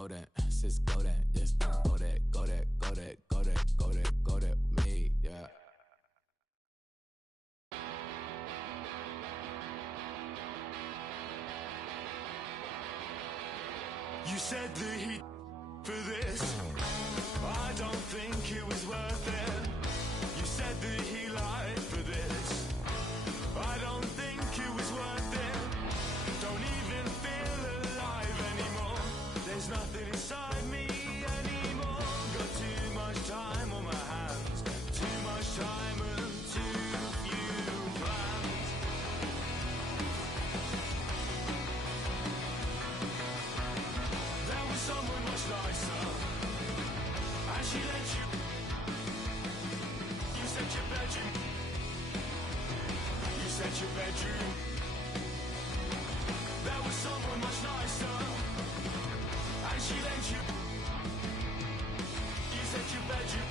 golden, sis golden, yes, go that, go that, go that, go that, go that, go that, me, yeah. You said the heat for this, I don't think it was worth it. You said the he lied for this, I don't think it was worth it. Don't even feel alive anymore, there's nothing inside me anymore. Got too much time on my hands, too much time and too few plans. There was someone much nicer, and she let you. You said your bedroom. You said your bedroom. There was someone much nicer, and she let you. You said your bedroom.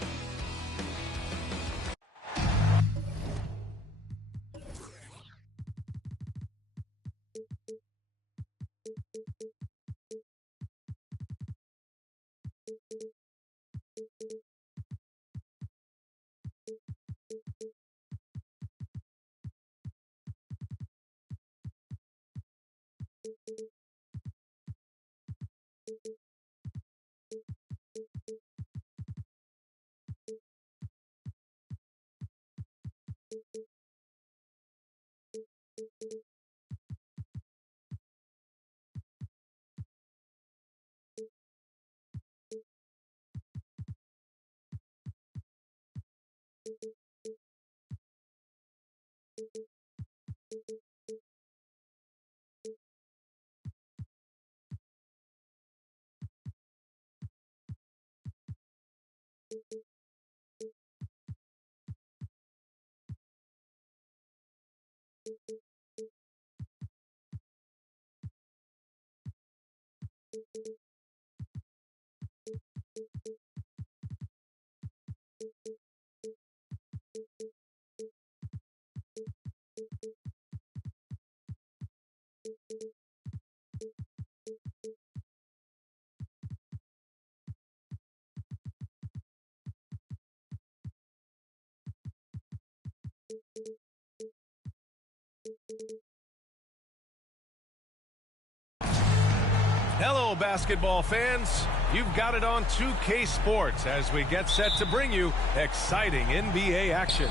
Hello, basketball fans. You've got it on 2K Sports as we get set to bring you exciting NBA action.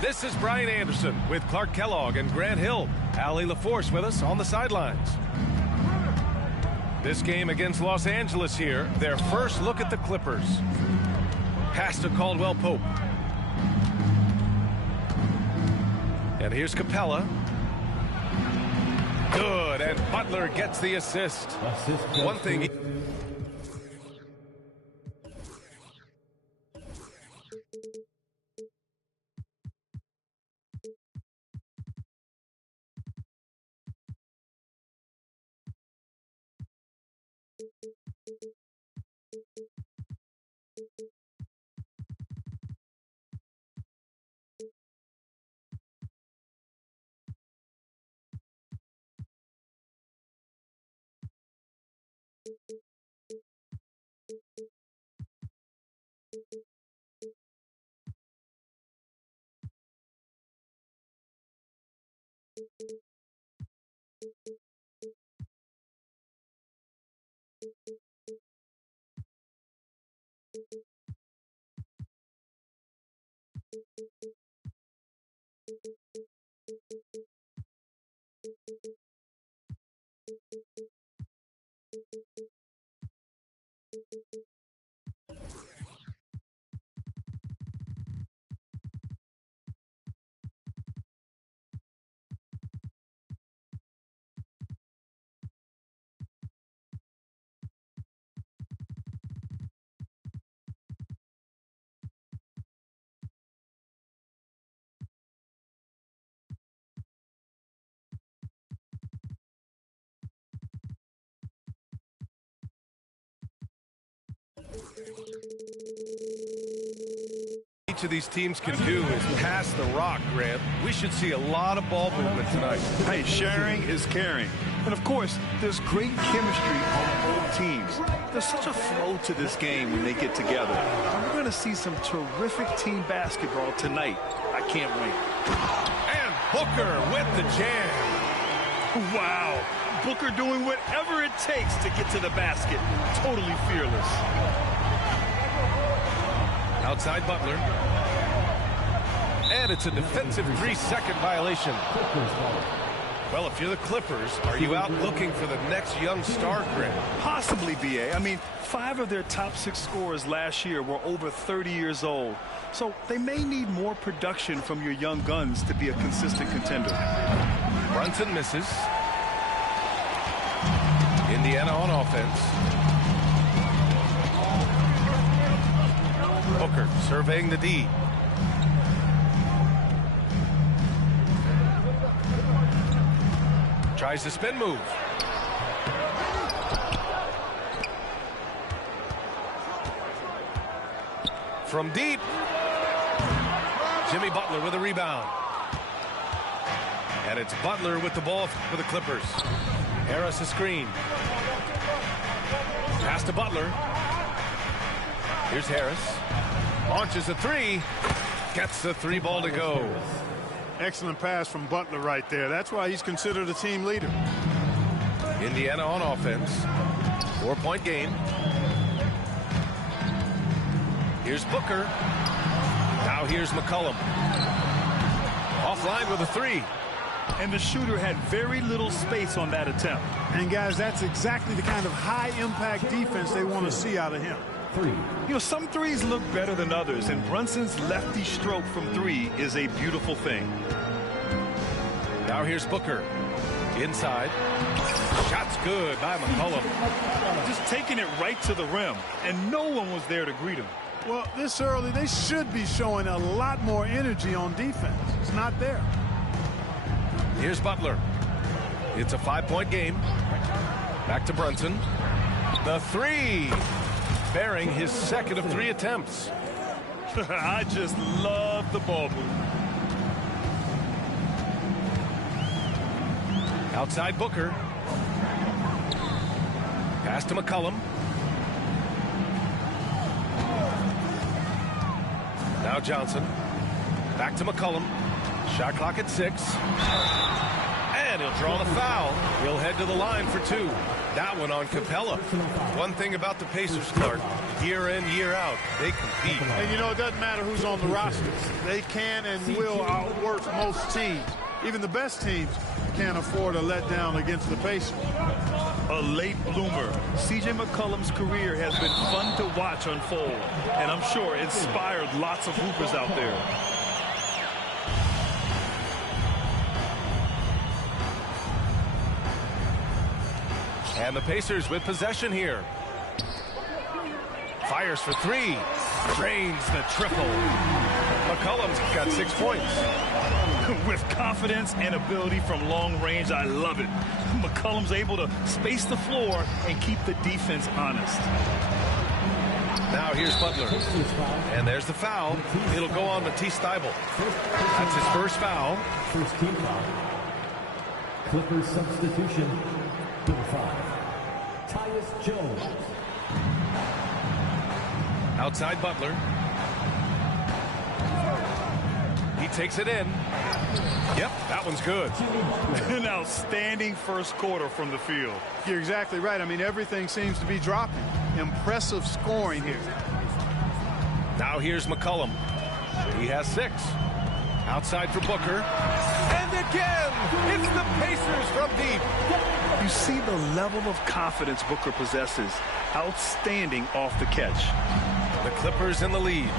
This is Brian Anderson with Clark Kellogg and Grant Hill. Allie LaForce with us on the sidelines. This game against Los Angeles here, their first look at the Clippers. Pass to Caldwell Pope. And here's Capella. Good, and Butler gets the assist. One thing... Each of these teams can do is pass the rock, Grant. We should see a lot of ball movement tonight. Hey, sharing is caring. And of course, there's great chemistry on both teams. There's such a flow to this game when they get together. And we're going to see some terrific team basketball tonight. I can't wait. And Booker with the jam. Wow. Booker doing whatever it takes to get to the basket. Totally fearless. Outside Butler. And it's a defensive 3-second violation. Well, if you're the Clippers, are you out looking for the next young star, Grant? Possibly, B.A. I mean, 5 of their top 6 scorers last year were over 30 years old. So they may need more production from your young guns to be a consistent contender. Brunson misses. Indiana on offense. Booker surveying the D. Tries the spin move. From deep. Jimmy Butler with a rebound. And it's Butler with the ball for the Clippers. Harris a screen. Pass to Butler. Here's Harris. Launches a 3. Gets the 3 ball to go. Excellent pass from Butler right there. That's why he's considered a team leader. Indiana on offense. 4-point game. Here's Booker. Now here's McCollum. Offline with a 3. And the shooter had very little space on that attempt. And guys, that's exactly the kind of high-impact defense they want to see out of him. You know, some threes look better than others, and Brunson's lefty stroke from 3 is a beautiful thing. Now here's Booker. Inside. Shot's good by McCollum. Just taking it right to the rim, and no one was there to greet him. Well, this early, they should be showing a lot more energy on defense. It's not there. Here's Butler. It's a 5-point game. Back to Brunson. The 3. Bearing his second of 3 attempts. I just love the ball move. Outside Booker. Pass to McCollum. Now Johnson. Back to McCollum. Shot clock at 6. And he'll draw the foul. He'll head to the line for 2. That one on Capella. One thing about the Pacers, Clark, year in, year out, they compete. And you know, it doesn't matter who's on the roster. They can and will outwork most teams. Even the best teams can't afford a letdown against the Pacers. A late bloomer. C.J. McCollum's career has been fun to watch unfold, and I'm sure inspired lots of hoopers out there. And the Pacers with possession here. Fires for 3. Drains the triple. McCollum's got 6 points. With confidence and ability from long range, I love it. McCollum's able to space the floor and keep the defense honest. Now here's Butler. And there's the foul. It'll go on Matisse Thybulle. That's his first foul. First team foul. Clippers substitution. Number 5. Tyus Jones. Outside Butler. He takes it in. Yep, that one's good. An outstanding first quarter from the field. You're exactly right. I mean, everything seems to be dropping. Impressive scoring here. Now here's McCollum. He has 6. Outside for Booker. And again, it's the Pacers from deep. You see the level of confidence Booker possesses. Outstanding off the catch. The Clippers in the lead.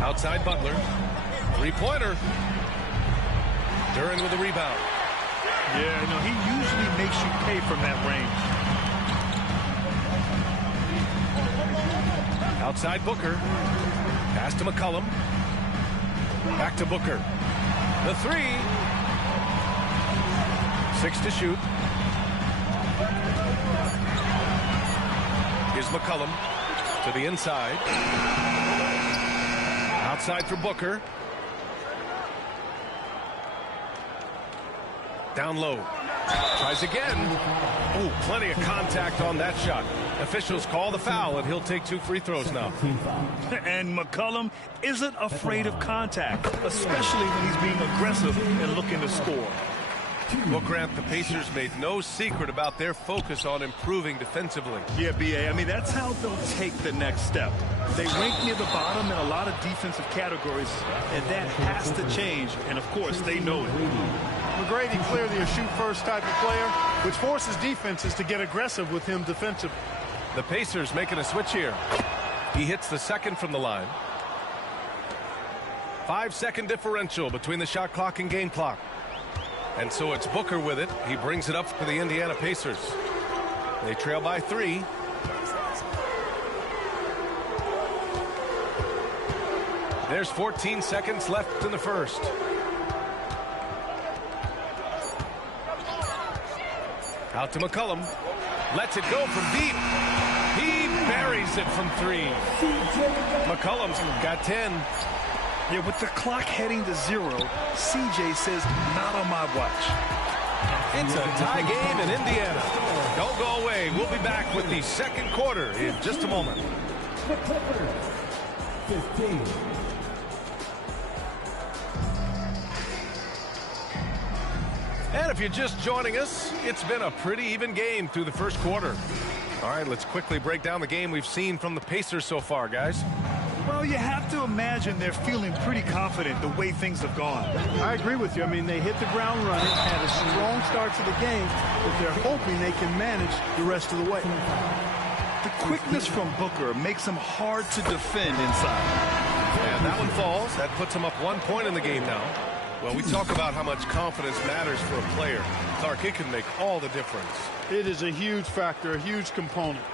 Outside Butler. 3-pointer. Duren with a rebound. Yeah, no, he usually makes you pay from that range. Outside Booker. Pass to McCollum. Back to Booker. The 3. 6 to shoot. Here's McCollum to the inside. Outside for Booker. Down low. Tries again. Oh, plenty of contact on that shot. Officials call the foul, and he'll take 2 free throws now. And McCollum isn't afraid of contact, especially when he's being aggressive and looking to score. Well, Grant, the Pacers made no secret about their focus on improving defensively. Yeah, B.A., I mean, that's how they'll take the next step. They rank near the bottom in a lot of defensive categories, and that has to change, and of course, they know it. McGrady clearly a shoot-first type of player, which forces defenses to get aggressive with him defensively. The Pacers making a switch here. He hits the second from the line. 5-second differential between the shot clock and game clock. And so it's Booker with it. He brings it up for the Indiana Pacers. They trail by 3. There's 14 seconds left in the first. Out to McCollum. Lets it go from deep. He buries it from 3. McCollum's got 10. Yeah, with the clock heading to 0, CJ says, not on my watch. It's a tie game in Indiana. Don't go away. We'll be back with the second quarter in just a moment. The Clippers, 15. And if you're just joining us, it's been a pretty even game through the first quarter. All right, let's quickly break down the game we've seen from the Pacers so far, guys. Well, you have to imagine they're feeling pretty confident the way things have gone. I agree with you. I mean, they hit the ground running, had a strong start to the game, but they're hoping they can manage the rest of the way. The quickness from Booker makes him hard to defend inside. And that one falls. That puts him up 1 point in the game now. Well, we talk about how much confidence matters for a player. Clark, it can make all the difference. It is a huge factor, a huge component.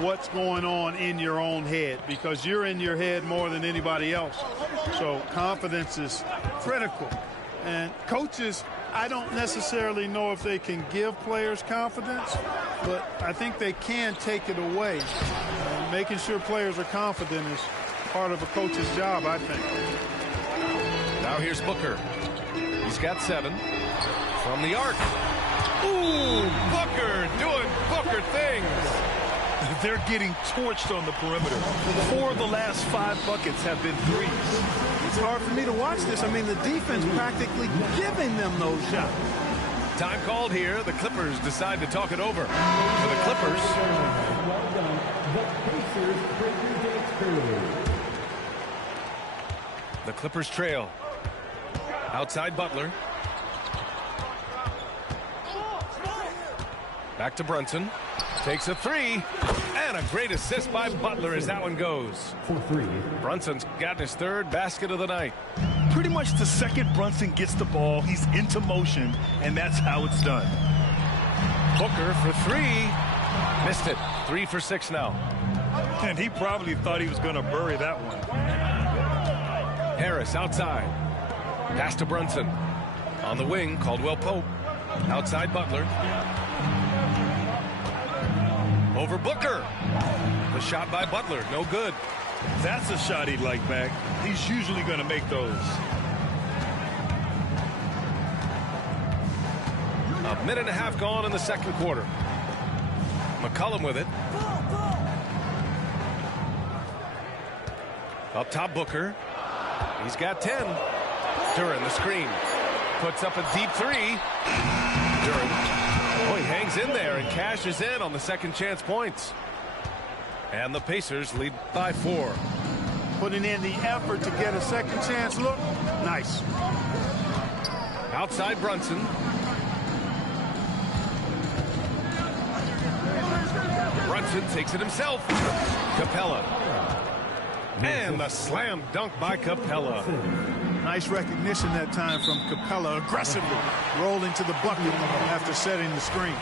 What's going on in your own head, because you're in your head more than anybody else. So confidence is critical. And coaches, I don't necessarily know if they can give players confidence, but I think they can take it away. Making sure players are confident is part of a coach's job, I think. Now here's Booker. He's got 7 from the arc. Ooh, Booker doing Booker things. They're getting torched on the perimeter. 4 of the last 5 buckets have been threes. It's hard for me to watch this. I mean, the defense practically giving them those shots. Time called here. The Clippers decide to talk it over. For the Clippers. Well done. The Pacers bring you the experience. The Clippers trail. Outside Butler. Back to Brunson. Takes a 3. And a great assist by Butler as that one goes. For 3. Brunson's gotten his 3rd basket of the night. Pretty much the second Brunson gets the ball, he's into motion, and that's how it's done. Booker for 3. Missed it. 3 for 6 now. And he probably thought he was going to bury that one. Harris outside. Pass to Brunson. On the wing, Caldwell Pope. Outside Butler. Over Booker. The shot by Butler, no good. That's a shot he'd like back. He's usually going to make those. A minute and a half gone in the second quarter. McCollum with it. Up top Booker. He's got 10. Duren the screen. Puts up a deep 3. Duren. Oh, he hangs in there and cashes in on the second chance points. And the Pacers lead by 4. Putting in the effort to get a second chance look. Nice. Outside Brunson. Brunson takes it himself. Capella. And the slam dunk by Capella. Nice recognition that time from Capella. Aggressively rolled into the bucket after setting the screen.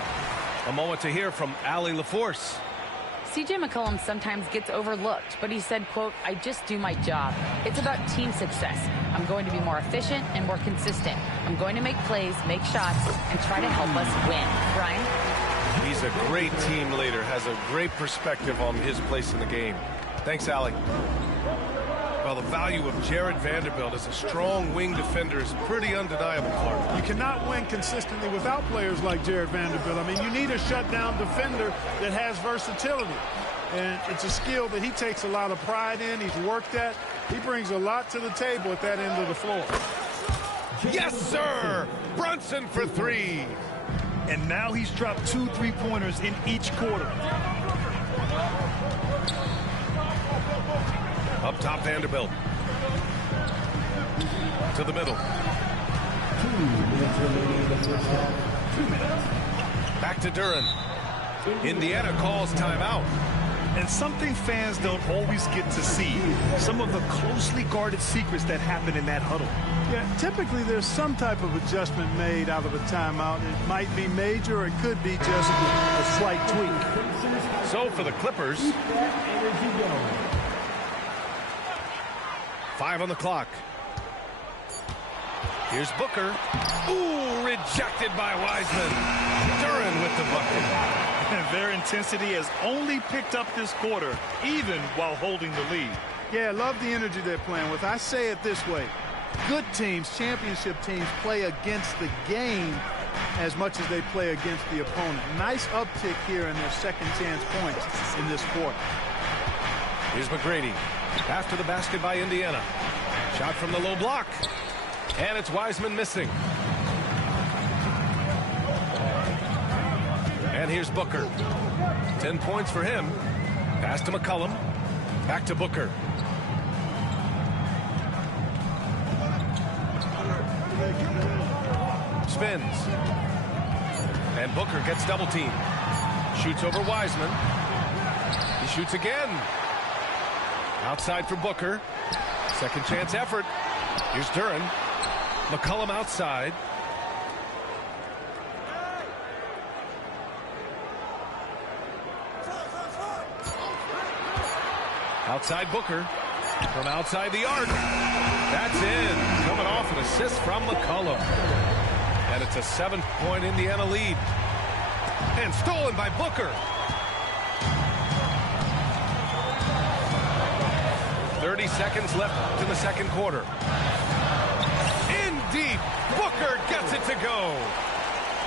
A moment to hear from Allie LaForce. CJ McCollum sometimes gets overlooked, but he said, quote, "I just do my job. It's about team success. I'm going to be more efficient and more consistent. I'm going to make plays, make shots, and try to help us win." Brian? He's a great team leader, has a great perspective on his place in the game. Thanks, Allie. Well, the value of Jared Vanderbilt as a strong wing defender is pretty undeniable, Clark. You cannot win consistently without players like Jared Vanderbilt. I mean, you need a shutdown defender that has versatility. And it's a skill that he takes a lot of pride in. He's worked at. He brings a lot to the table at that end of the floor. Yes, sir! Brunson for three. And now he's dropped 2 3-pointers in each quarter. Up top, Vanderbilt. To the middle. 2 minutes remaining in the first half. 2 minutes. Back to Duren. Indiana calls timeout. And something fans don't always get to see, some of the closely guarded secrets that happen in that huddle. Yeah, typically there's some type of adjustment made out of a timeout. It might be major, or it could be just a slight tweak. So for the Clippers, 5 on the clock. Here's Booker. Ooh, rejected by Wiseman. Duren with the bucket. Their intensity has only picked up this quarter, even while holding the lead. Yeah, I love the energy they're playing with. I say it this way. Good teams, championship teams, play against the game as much as they play against the opponent. Nice uptick here in their second chance points in this quarter. Here's McGrady. After the basket by Indiana. Shot from the low block. And it's Wiseman missing. And here's Booker. 10 points for him. Pass to McCollum. Back to Booker. Spins. And Booker gets double teamed. Shoots over Wiseman. He shoots again. Outside for Booker. Second chance effort. Here's Duren. McCollum outside. Outside Booker. From outside the arc. That's in. Coming off an assist from McCollum. And it's a 7-point Indiana lead. And stolen by Booker. 30 seconds left in the second quarter. In deep. Booker gets it to go.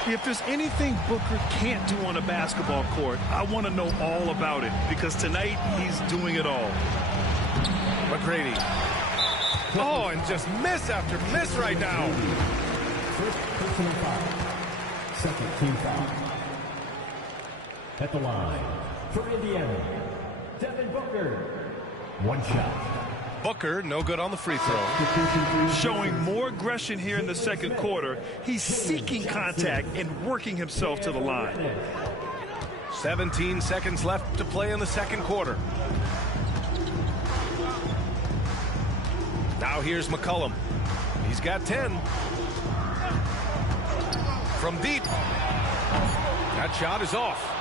If there's anything Booker can't do on a basketball court, I want to know all about it, because tonight he's doing it all. McGrady. Oh, and just miss after miss right now. First personal foul. Second team foul. At the line for Indiana, Devin Booker. One shot. Booker, no good on the free throw. Showing more aggression here in the second quarter. He's seeking contact and working himself to the line. 17 seconds left to play in the second quarter. Now here's McCollum. He's got 10. From deep. That shot is off.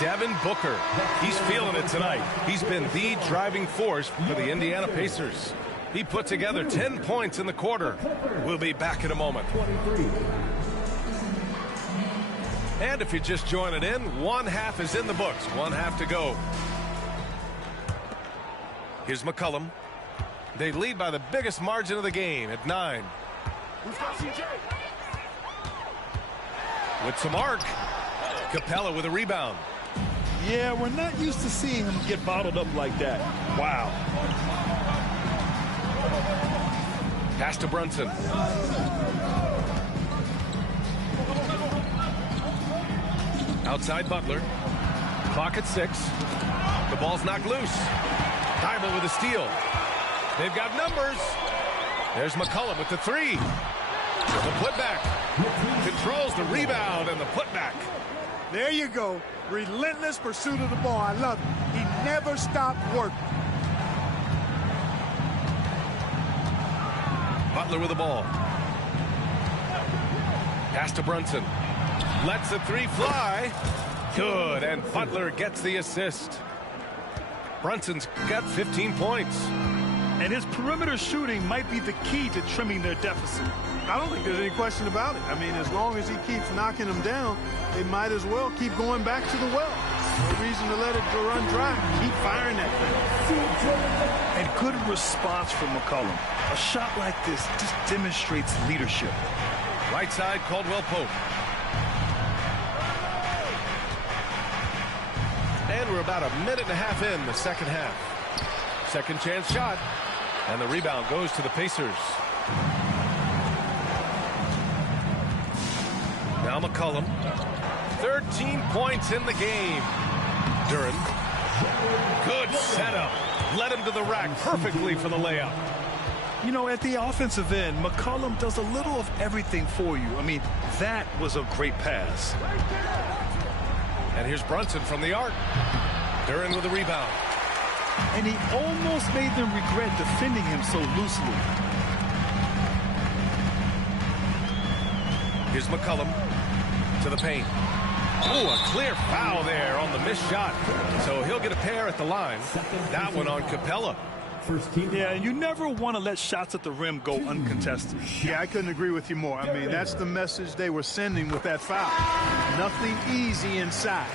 Devin Booker. He's feeling it tonight. He's been the driving force for the Indiana Pacers. He put together 10 points in the quarter. We'll be back in a moment. And if you're just joining in, one half is in the books. One half to go. Here's McCollum. They lead by the biggest margin of the game at 9. With some arc. Capella with a rebound. Yeah, we're not used to seeing him get bottled up like that. Wow. Pass to Brunson. Outside Butler. Clock at 6. The ball's knocked loose. Thybulle with a steal. They've got numbers. There's McCollum with the 3. The putback. Controls the rebound and the putback. There you go. Relentless pursuit of the ball. I love it. He never stopped working. Butler with the ball. Pass to Brunson. Lets the 3 fly. Good, and Butler gets the assist. Brunson's got 15 points. And his perimeter shooting might be the key to trimming their deficit. I don't think there's any question about it. I mean, as long as he keeps knocking them down, they might as well keep going back to the well. No reason to let it go run dry. Keep firing that thing. And good response from McCollum. A shot like this just demonstrates leadership. Right side, Caldwell Pope. And we're about a minute and a half in the second half. Second chance shot. And the rebound goes to the Pacers. Now McCollum. 13 points in the game. Duren. Good setup. Led him to the rack perfectly for the layup. You know, at the offensive end, McCollum does a little of everything for you. I mean, that was a great pass. And here's Brunson from the arc. Duren with the rebound. And he almost made them regret defending him so loosely. Here's McCollum to the paint. Oh, a clear foul there on the missed shot. So he'll get a pair at the line. That one on Capella. First team. Yeah, and you never want to let shots at the rim go uncontested. Yeah, I couldn't agree with you more. I mean, that's the message they were sending with that foul. Nothing easy inside.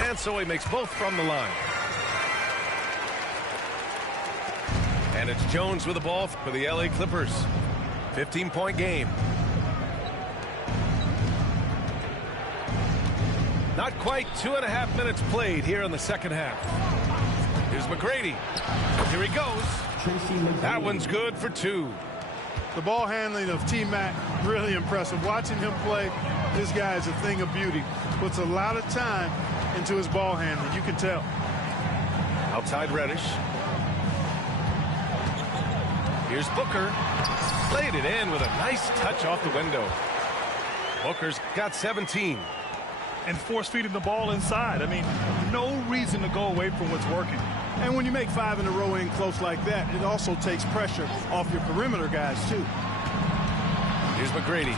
And so he makes both from the line. And it's Jones with the ball for the LA Clippers. 15-point game. Not quite 2.5 minutes played here in the second half. Here's McGrady. Here he goes. That one's good for 2. The ball handling of T-Mac, really impressive. Watching him play, this guy is a thing of beauty. Puts a lot of time into his ball handling. You can tell. Outside Reddish. Here's Booker. Laid it in with a nice touch off the window. Booker's got 17. And force-feeding the ball inside. I mean, no reason to go away from what's working. And when you make 5 in a row in close like that, it also takes pressure off your perimeter guys, too. Here's McGrady.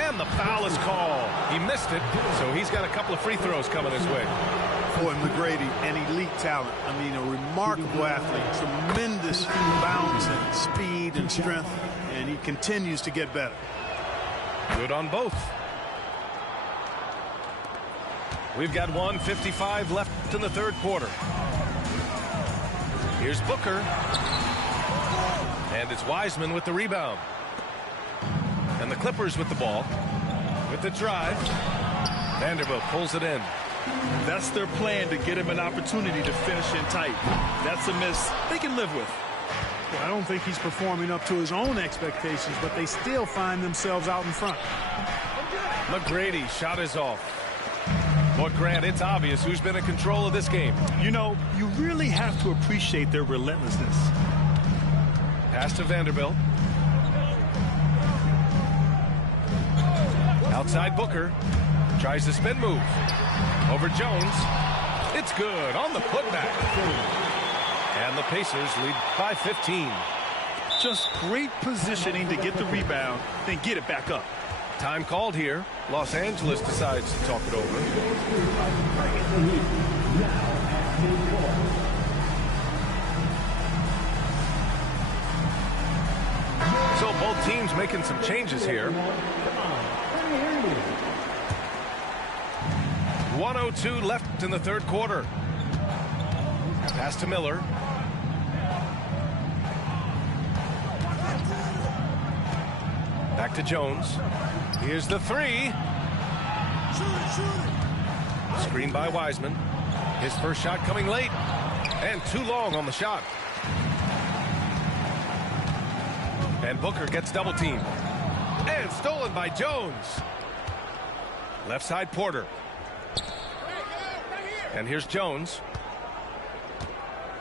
And the foul is called. He missed it, so he's got a couple of free throws coming his way. Boy, McGrady, an elite talent. I mean, a remarkable athlete. Tremendous bounce and speed and strength, and he continues to get better. Good on both. We've got 1:55 left in the third quarter. Here's Booker. And it's Wiseman with the rebound. And the Clippers with the ball. With the drive. Vanderbilt pulls it in. That's their plan, to get him an opportunity to finish in tight. That's a miss they can live with. Well, I don't think he's performing up to his own expectations, but they still find themselves out in front. McGrady shot is off. But Grant, it's obvious who's been in control of this game. You know, you really have to appreciate their relentlessness. Pass to Vanderbilt. Outside Booker. Tries the spin move. Over Jones. It's good on the putback. And the Pacers lead by 15. Just great positioning to get the rebound, then get it back up. Time called here. Los Angeles decides to talk it over. So both teams making some changes here. 1:02 left in the third quarter. Pass to Miller. Back to Jones. Here's the 3. Screen by Wiseman. His first shot coming late. And too long on the shot. And Booker gets double teamed. And stolen by Jones. Left side Porter. And here's Jones.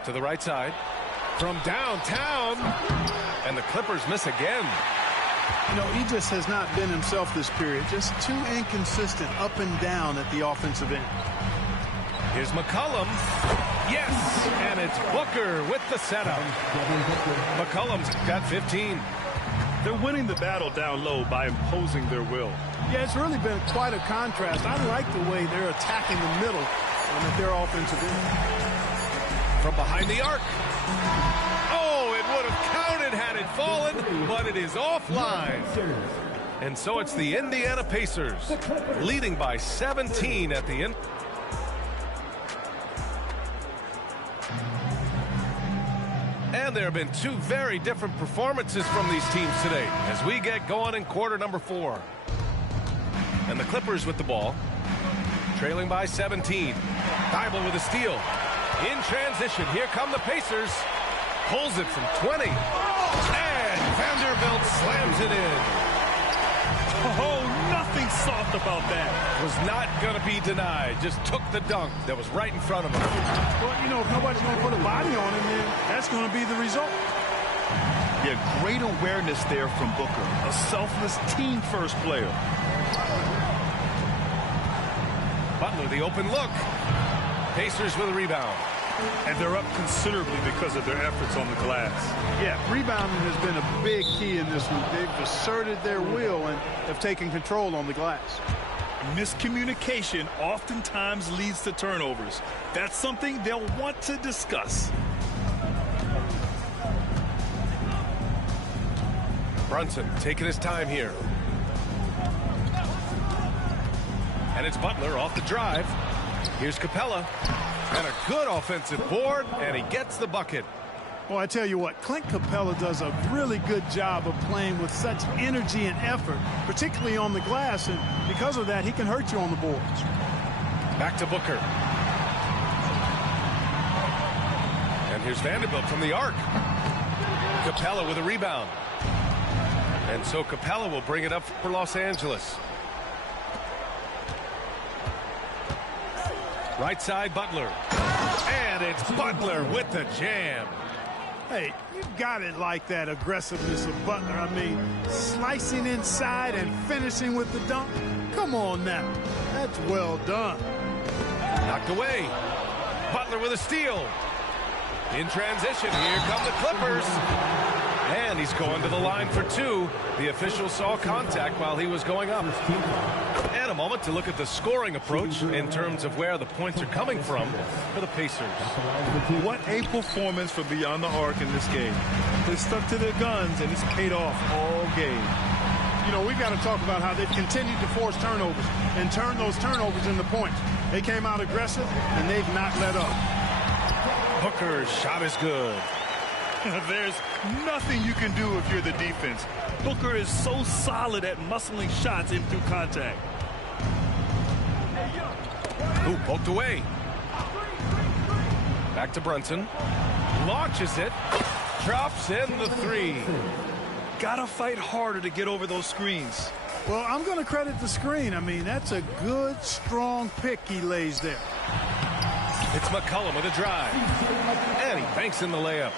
To the right side. From downtown. And the Clippers miss again. You know, he just has not been himself this period. Just too inconsistent up and down at the offensive end. Here's McCollum. Yes! And it's Booker with the setup. McCollum's got 15. They're winning the battle down low by imposing their will. Yeah, it's really been quite a contrast. I like the way they're attacking the middle at their offensive end. From behind the arc. Oh, it would have counted had it fallen. but it is offline. And so it's the Indiana Pacers leading by 17 at the end. And there have been two very different performances from these teams today as we get going in quarter number 4. And the Clippers with the ball, trailing by 17. Thibault with a steal. In transition, here come the Pacers. Pulls it from 20. And Vanderbilt slams it in. Oh, nothing soft about that. Was not going to be denied. Just took the dunk that was right in front of him. Well, you know, if nobody's going to put a body on him, then that's going to be the result. Yeah, great awareness there from Booker. A selfless team-first player. Butler, the open look. Pacers with a rebound. And they're up considerably because of their efforts on the glass. Yeah, rebounding has been a big key in this one. They've asserted their will and have taken control on the glass. Miscommunication oftentimes leads to turnovers. That's something they'll want to discuss. Brunson taking his time here. And it's Butler off the drive. Here's Capella. And a good offensive board, and he gets the bucket. Well, I tell you what, Clint Capella does a really good job of playing with such energy and effort, particularly on the glass, and because of that, he can hurt you on the boards. Back to Booker. And here's Vanderbilt from the arc. Capella with a rebound. And so Capella will bring it up for Los Angeles. Right side, Butler. And it's Butler with the jam. Hey, you got it like that aggressiveness of Butler. I mean, slicing inside and finishing with the dunk. Come on now. That's well done. Knocked away. Butler with a steal. In transition, here come the Clippers. And he's going to the line for 2. The official saw contact while he was going up. And a moment to look at the scoring approach in terms of where the points are coming from for the Pacers. What a performance for Beyond the Arc in this game. They stuck to their guns, and it's paid off all game. You know, we've got to talk about how they've continued to force turnovers and turn those turnovers into points. They came out aggressive, and they've not let up. Booker's shot is good. There's nothing you can do if you're the defense. Booker is so solid at muscling shots in through contact. Ooh, poked away. Back to Brunson. Launches it. Drops in the 3. Gotta fight harder to get over those screens. Well, I'm going to credit the screen. I mean, that's a good, strong pick he lays there. It's McCollum with a drive. And he banks in the layup.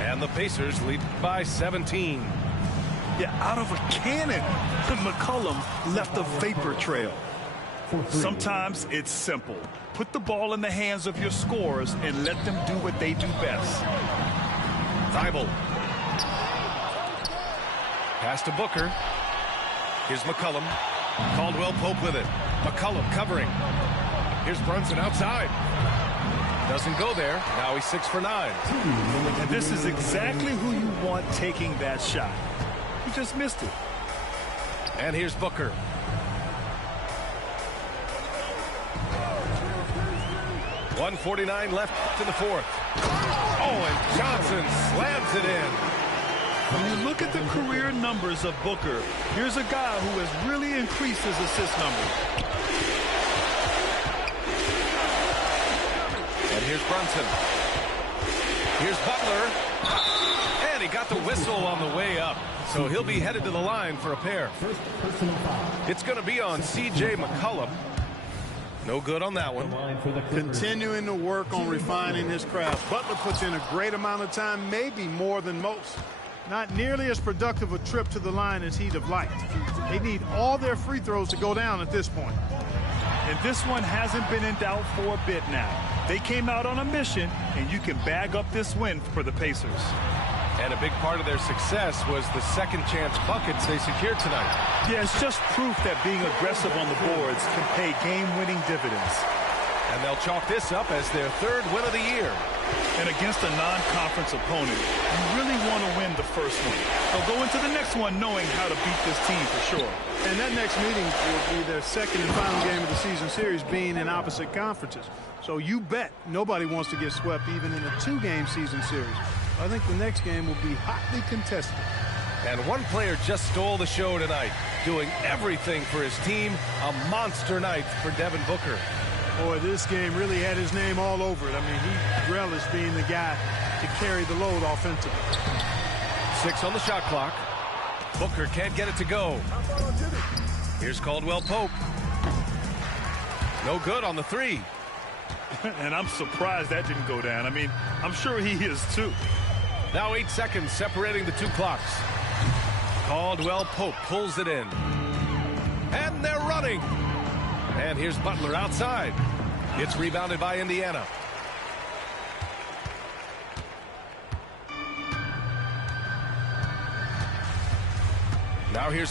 And the Pacers lead by 17. Yeah, out of a cannon. McCollum left a vapor trail. Sometimes it's simple. Put the ball in the hands of your scorers and let them do what they do best. Thibault. Pass to Booker. Here's McCollum. Caldwell Pope with it. McCollum covering. Here's Brunson outside. Doesn't go there. Now he's 6 for 9. And this is exactly who you want taking that shot. He just missed it. And here's Booker. .149 left to the 4th. Oh, and Johnson slams it in. When you look at the career numbers of Booker, here's a guy who has really increased his assist numbers. And here's Brunson. Here's Butler. And he got the whistle on the way up. So he'll be headed to the line for a pair. It's going to be on C.J. McCollum. No good on that one. Continuing to work on refining his craft. Butler puts in a great amount of time, maybe more than most. Not nearly as productive a trip to the line as he'd have liked. They need all their free throws to go down at this point. And this one hasn't been in doubt for a bit now. They came out on a mission, and you can bag up this win for the Pacers. And a big part of their success was the second chance buckets they secured tonight. Yeah, it's just proof that being aggressive on the boards can pay game-winning dividends. And they'll chalk this up as their 3rd win of the year. And against a non-conference opponent, you really want to win the first one. They'll go into the next one knowing how to beat this team for sure. And that next meeting will be their second and final game of the season series, being in opposite conferences. So you bet nobody wants to get swept even in a 2-game season series. I think the next game will be hotly contested. And one player just stole the show tonight, doing everything for his team. A monster night for Devin Booker. Boy, this game really had his name all over it. I mean, he relished being the guy to carry the load offensively. 6 on the shot clock. Booker can't get it to go. Here's Caldwell Pope. No good on the 3. And I'm surprised that didn't go down. I mean, I'm sure he is too. Now 8 seconds separating the 2 clocks. Caldwell Pope pulls it in. And they're running. And here's Butler outside. It's rebounded by Indiana. Now here's